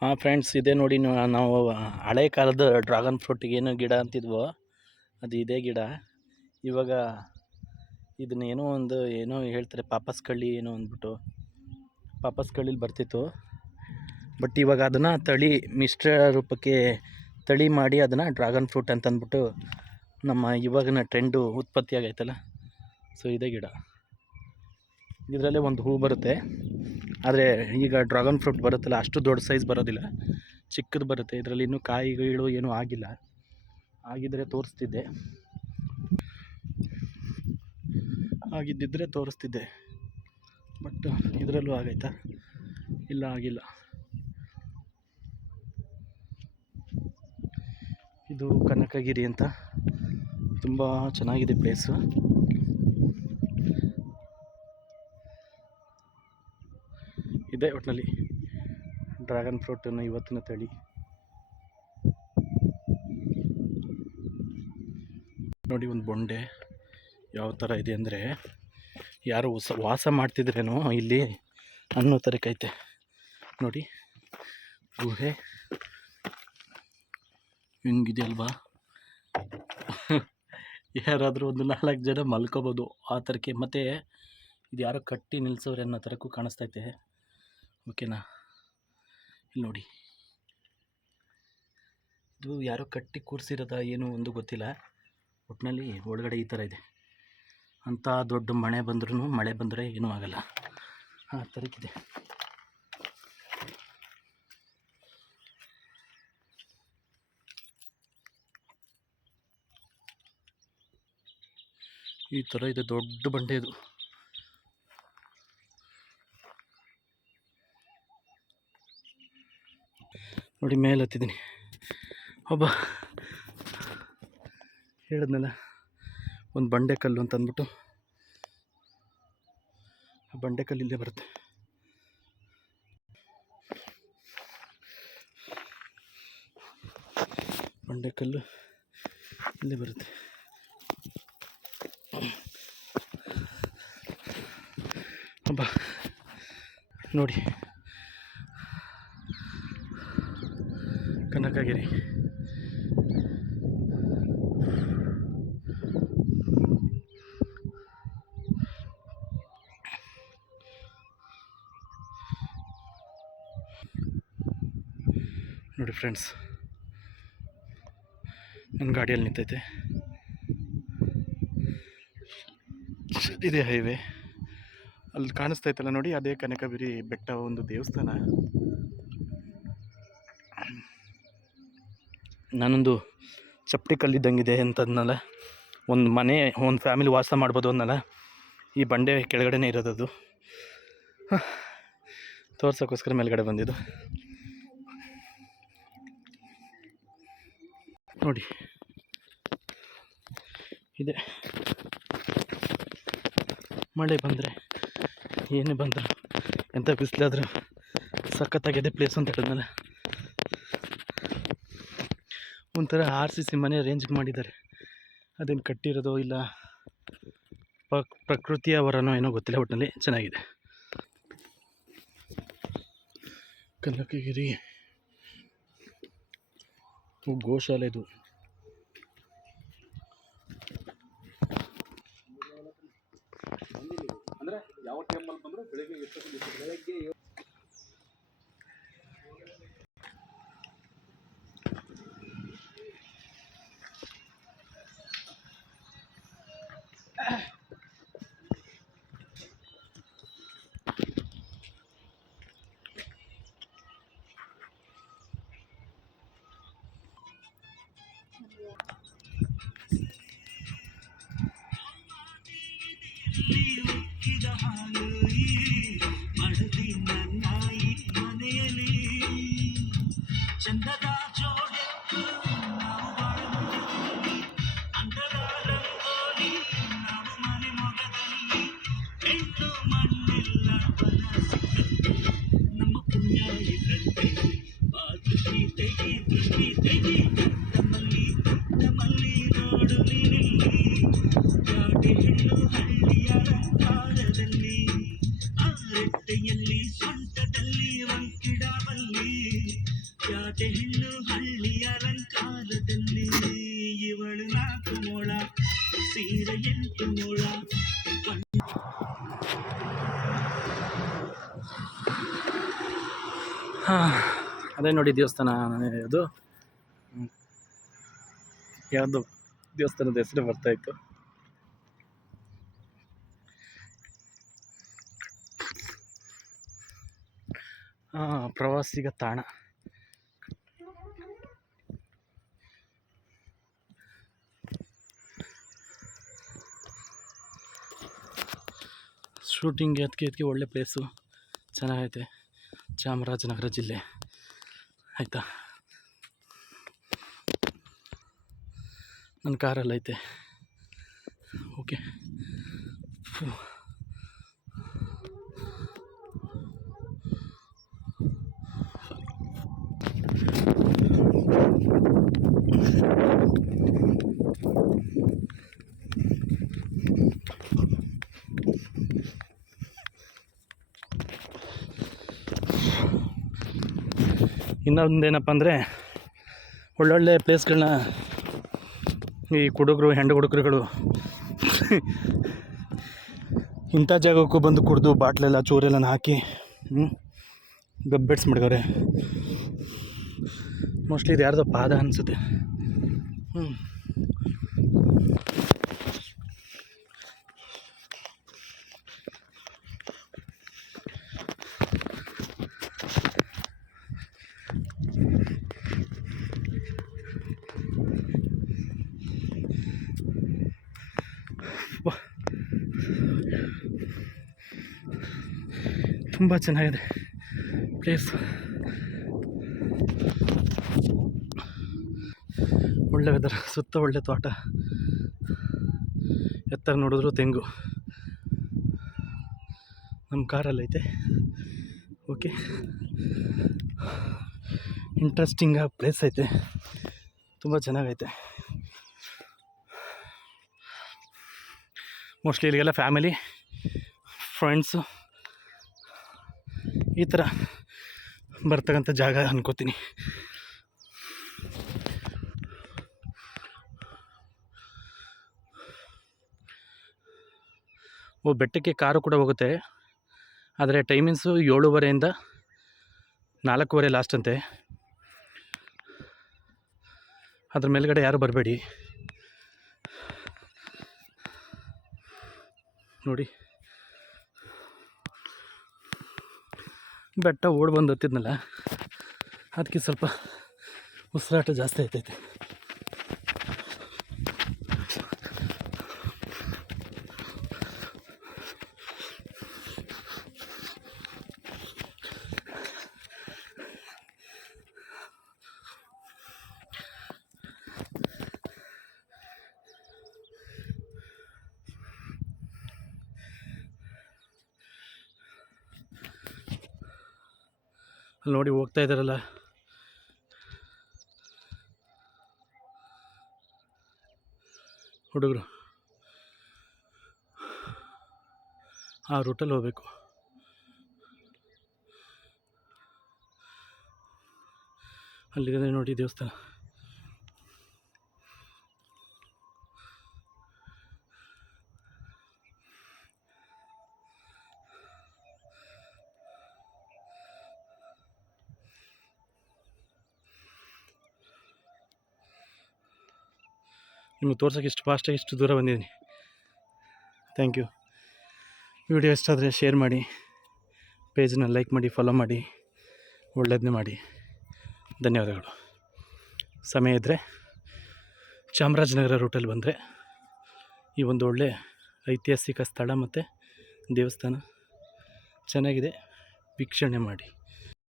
ಹಾಂ ಫ್ರೆಂಡ್ಸ್, ಇದೇ ನೋಡಿ ನಾವು ಹಳೆ ಕಾಲದ ಡ್ರ್ಯಾಗನ್ ಫ್ರೂಟಿಗೆ ಏನು ಗಿಡ ಅಂತಿದ್ವೋ ಅದು ಇದೇ ಗಿಡ. ಇವಾಗ ಇದನ್ನೇನೋ ಏನೋ ಹೇಳ್ತಾರೆ, ಪಾಪಸ್ ಕಳ್ಳಿ ಏನೋ ಅಂದ್ಬಿಟ್ಟು ಪಾಪಸ್ ಕಳ್ಳಿಲಿ ಬರ್ತಿತ್ತು. ಬಟ್ ಇವಾಗ ಅದನ್ನು ತಳಿ ಮಿಶ್ರ ರೂಪಕ್ಕೆ ತಳಿ ಮಾಡಿ ಅದನ್ನು ಡ್ರ್ಯಾಗನ್ ಫ್ರೂಟ್ ಅಂತ ಅಂದ್ಬಿಟ್ಟು ನಮ್ಮ ಇವಾಗಿನ ಟ್ರೆಂಡು ಉತ್ಪತ್ತಿ ಆಗೈತಲ್ಲ. ಸೊ ಇದೇ ಗಿಡ. ಇದರಲ್ಲೇ ಒಂದು ಹೂ ಬರುತ್ತೆ, ಆದರೆ ಈಗ ಡ್ರ್ಯಾಗನ್ ಫ್ರೂಟ್ ಬರುತ್ತಲ್ಲ ಅಷ್ಟು ದೊಡ್ಡ ಸೈಜ್ ಬರೋದಿಲ್ಲ, ಚಿಕ್ಕದು ಬರುತ್ತೆ. ಇದರಲ್ಲಿ ಇನ್ನೂ ಕಾಯಿಗಳು ಏನೂ ಆಗಿಲ್ಲ, ಆಗಿದ್ದರೆ ತೋರಿಸ್ತಿದ್ದೆ, ಆಗಿದ್ದಿದ್ದರೆ ತೋರಿಸ್ತಿದ್ದೆ. ಬಟ್ ಇದರಲ್ಲೂ ಆಗೈತಾ? ಇಲ್ಲ, ಆಗಿಲ್ಲ. ಇದು ಕನಕಗಿರಿ ಅಂತ, ತುಂಬ ಚೆನ್ನಾಗಿದೆ ಪ್ಲೇಸು. ಇದೆ ಒಟ್ಟಿನಲ್ಲಿ ಡ್ರ್ಯಾಗನ್ ಫ್ರೂಟನ್ನು ಇವತ್ತಿನ ತಳಿ. ನೋಡಿ ಒಂದು ಬೊಂಡೆ ಯಾವ ಥರ ಇದೆ ಅಂದರೆ ಯಾರು ವಾಸ ಮಾಡ್ತಿದ್ರೇನೋ ಇಲ್ಲಿ ಅನ್ನೋ ಥರಕ್ಕೈತೆ. ನೋಡಿ ಗುಹೆ ಹೆಂಗಿದೆ ಅಲ್ವಾ? ಯಾರಾದರೂ ಒಂದು 4 ಜನ ಮಲ್ಕೋಬೋದು ಆ ಥರಕ್ಕೆ. ಮತ್ತು ಇದು ಯಾರೋ ಕಟ್ಟಿ ನಿಲ್ಲಿಸೋರು ಅನ್ನೋ ಥರಕ್ಕೂ ಕಾಣಿಸ್ತೈತೆ. ಓಕೆನಾ? ಇಲ್ಲಿ ನೋಡಿ, ಇದು ಯಾರೋ ಕಟ್ಟಿ ಕೂರಿಸಿರೋದ ಏನು ಒಂದು ಗೊತ್ತಿಲ್ಲ. ಒಟ್ಟಿನಲ್ಲಿ ಒಳಗಡೆ ಈ ಥರ ಇದೆ. ಅಂಥ ದೊಡ್ಡ ಮಳೆ ಬಂದರೆ ಏನೂ ಆಗಲ್ಲ, ಆ ಥರಕ್ಕಿದೆ. ಈ ಥರ ಇದೆ, ದೊಡ್ಡ ಬಂಡೆ ಇದು. ನೋಡಿ ಮೇಲೆ ಹತ್ತಿದ್ದೀನಿ. ಒಬ್ಬ ಹೇಳಿದ್ನಲ್ಲ ಒಂದು ಬಂಡೆಕಲ್ಲು ಅಂತ ಅಂದ್ಬಿಟ್ಟು, ಆ ಬಂಡೆಕಲ್ಲು ಇಲ್ಲೇ ಬರುತ್ತೆ. ಬಂಡೆಕಲ್ಲು ಇಲ್ಲೇ ಬರುತ್ತೆ. ಒಬ್ಬ ನೋಡಿ, ಕನಕಗಿರಿ. ನೋಡಿ ಫ್ರೆಂಡ್ಸ್, ನನ್ನ ಗಾಡಿಯಲ್ಲಿ ನಿಂತೈತೆ. ಇದೇ ಹೈವೇ, ಅಲ್ಲಿ ಕಾಣಿಸ್ತೈತಲ್ಲ ನೋಡಿ, ಅದೇ ಕನಕಗಿರಿ ಬೆಟ್ಟ, ಒಂದು ದೇವಸ್ಥಾನ. ನಾನೊಂದು ಚಪ್ಪಟಿ ಕಲ್ಲಿದ್ದಂಗಿದೆ ಅಂತಂದನಲ್ಲ, ಒಂದು ಮನೆ, ಒಂದು ಫ್ಯಾಮಿಲಿ ವಾಸ ಮಾಡ್ಬೋದು ಅನ್ನಲ್ಲ, ಈ ಬಂಡೆ ಕೆಳಗಡೆನೇ ಇರೋದದು. ತೋರ್ಸೋಕ್ಕೋಸ್ಕರ ಮೇಲ್ಗಡೆ ಬಂದಿದ್ದು. ನೋಡಿ ಇದೆ. ಮಳೆ ಬಂದರೆ ಏನೇ ಬಂದರು, ಎಂಥ ಬಿಸಿಲಾದರೂ ಸಖತ್ತಾಗಿದೆ ಪ್ಲೇಸ್ ಅಂತ ಹೇಳಿದ್ನಲ್ಲ. ಒಂಥರ RCC ಮನೆ ರೇಂಜ್ಗೆ ಮಾಡಿದ್ದಾರೆ. ಅದೇನು ಕಟ್ಟಿರೋದೋ ಇಲ್ಲ ಪ್ರಕೃತಿಯ ವರನೋ ಏನೋ ಗೊತ್ತಿಲ್ಲ, ಒಟ್ಟಿನಲ್ಲಿ ಚೆನ್ನಾಗಿದೆ. ಕನಕಗಿರಿ ಗೋಶಾಲೆ ಇದು. ಅಂದರೆ ಯಾವ ಟೈಮಲ್ಲಿ ಬಂದರೂ ಬೆಳಗ್ಗೆ ಚಂದದ ಜೋಡೆತ್ತು ನಾವು ಬಾಳುವುದು ಅಂದದ ರಂಗೋಲಿ ನಾವು ಮನೆ ಮೊಗದಲ್ಲಿ ಹೆಣ್ಣು ಮಣ್ಣಿಲ್ಲ ಬನಸಿಕಂತೆ ನಮ್ಮ ಪುಣ್ಯ ಇದ್ದಂತೆ ಆ ದೃಷ್ಟಿ ತೆಗಿ ನಮ್ಮಲ್ಲಿ ನೋಡು ನೀನಿಲ್ಲಿ ಯಾಕೆ ಹೆಣ್ಣು ಹಳ್ಳಿಯ ರಂಗಾರದಲ್ಲಿ ಆ ರೆಟ್ಟೆಯಲ್ಲಿ ಸೊಂಟದಲ್ಲಿ ಹಾಂ, ಅದೇ ನೋಡಿ ದೇವಸ್ಥಾನ. ಅದು ಯಾವುದು ದೇವಸ್ಥಾನದ ಹೆಸರು ಬರ್ತಾಯಿತ್ತು. ಪ್ರವಾಸಿಗ ತಾಣ. ಶೂಟಿಂಗ್ಗೆ ಅದಕ್ಕೆ ಒಳ್ಳೆ ಪ್ಲೇಸು, ಚೆನ್ನಾಗೈತೆ. ಚಾಮರಾಜನಗರ ಜಿಲ್ಲೆ ಆಯಿತಾ. ನನ್ನ ಕಾರಲ್ಲೈತೆ. ಓಕೆ. ಇನ್ನೊಂದೇನಪ್ಪ ಅಂದರೆ, ಒಳ್ಳೊಳ್ಳೆ ಪ್ಲೇಸ್ಗಳನ್ನ ಈ ಹೆಂಡು ಹುಡುಗರುಗಳು ಇಂಥ ಜಾಗಕ್ಕೂ ಬಂದು ಕುಡಿದು ಬಾಟ್ಲೆಲ್ಲ ಚೂರೆಲ್ಲ ಹಾಕಿ ಗಬ್ಬೆಟ್ಸ್ ಮಾಡ್ಕವ್ರೆ. ಮೋಸ್ಟ್ಲಿ ಇದು ಯಾರ್ದೋ ಪಾದ ಅನಿಸುತ್ತೆ. ತುಂಬ ಚೆನ್ನಾಗಿದೆ ಪ್ಲೇಸ್. ಒಳ್ಳೆ ವೆದರ್, ಸುತ್ತ ಒಳ್ಳೆ ತೋಟ, ಎತ್ತರ ನೋಡಿದ್ರು ತೆಂಗು. ನಮ್ಮ ಕಾರಲ್ಲೈತೆ. ಓಕೆ, ಇಂಟ್ರೆಸ್ಟಿಂಗ್ ಪ್ಲೇಸ್ ಐತೆ, ತುಂಬ ಚೆನ್ನಾಗೈತೆ. ಮೋಸ್ಟ್ಲಿ ಇಲ್ಲಿಗೆಲ್ಲ ಫ್ಯಾಮಿಲಿ, ಫ್ರೆಂಡ್ಸು ಈ ಥರ ಬರ್ತಕ್ಕಂಥ ಜಾಗ ಅನ್ಕೋತೀನಿ. ಬೆಟ್ಟಕ್ಕೆ ಕಾರು ಕೂಡ ಹೋಗುತ್ತೆ, ಆದರೆ ಟೈಮಿಂಗ್ಸು 7:30 4:15 ಲಾಸ್ಟ್ ಅಂತೆ. ಅದ್ರ ಮೇಲ್ಗಡೆ ಯಾರು ಬರಬೇಡಿ ನೋಡಿ. ಬೆಟ್ಟ ಓಡಿ ಬಂದು ಹತ್ತಿದ್ನಲ್ಲ, ಅದಕ್ಕೆ ಸ್ವಲ್ಪ ಉಸಿರಾಟ ಜಾಸ್ತಿ ಆಯ್ತೈತೆ. ಅಲ್ಲಿ ನೋಡಿ ಹೋಗ್ತಾ ಇದ್ದಾರಲ್ಲ, ಹುಡುಗರು ಆ ರೂಟಲ್ಲಿ ಹೋಗ್ಬೇಕು. ಅಲ್ಲಿದೆ ನೋಡಿ ದೇವಸ್ಥಾನ. ನಿಮಗೆ ತೋರ್ಸೋಕ್ಕೆ ಇಷ್ಟು ಫಾಸ್ಟಾಗಿ ಇಷ್ಟು ದೂರ ಬಂದಿದ್ದೀನಿ. Thank you. ವಿಡಿಯೋ ಇಷ್ಟ ಆದರೆ ಶೇರ್ ಮಾಡಿ, ಪೇಜನ್ನ ಲೈಕ್ ಮಾಡಿ, ಫಾಲೋ ಮಾಡಿ, ಒಳ್ಳೆಯದನ್ನೇ ಮಾಡಿ. ಧನ್ಯವಾದಗಳು. ಸಮಯ ಇದ್ದರೆ ಚಾಮರಾಜನಗರ ರೂಟಲ್ಲಿ ಬಂದರೆ ಈ ಒಂದು ಒಳ್ಳೆಯ ಐತಿಹಾಸಿಕ ಸ್ಥಳ ಮತ್ತು ದೇವಸ್ಥಾನ ಚೆನ್ನಾಗಿದೆ, ವೀಕ್ಷಣೆ ಮಾಡಿ.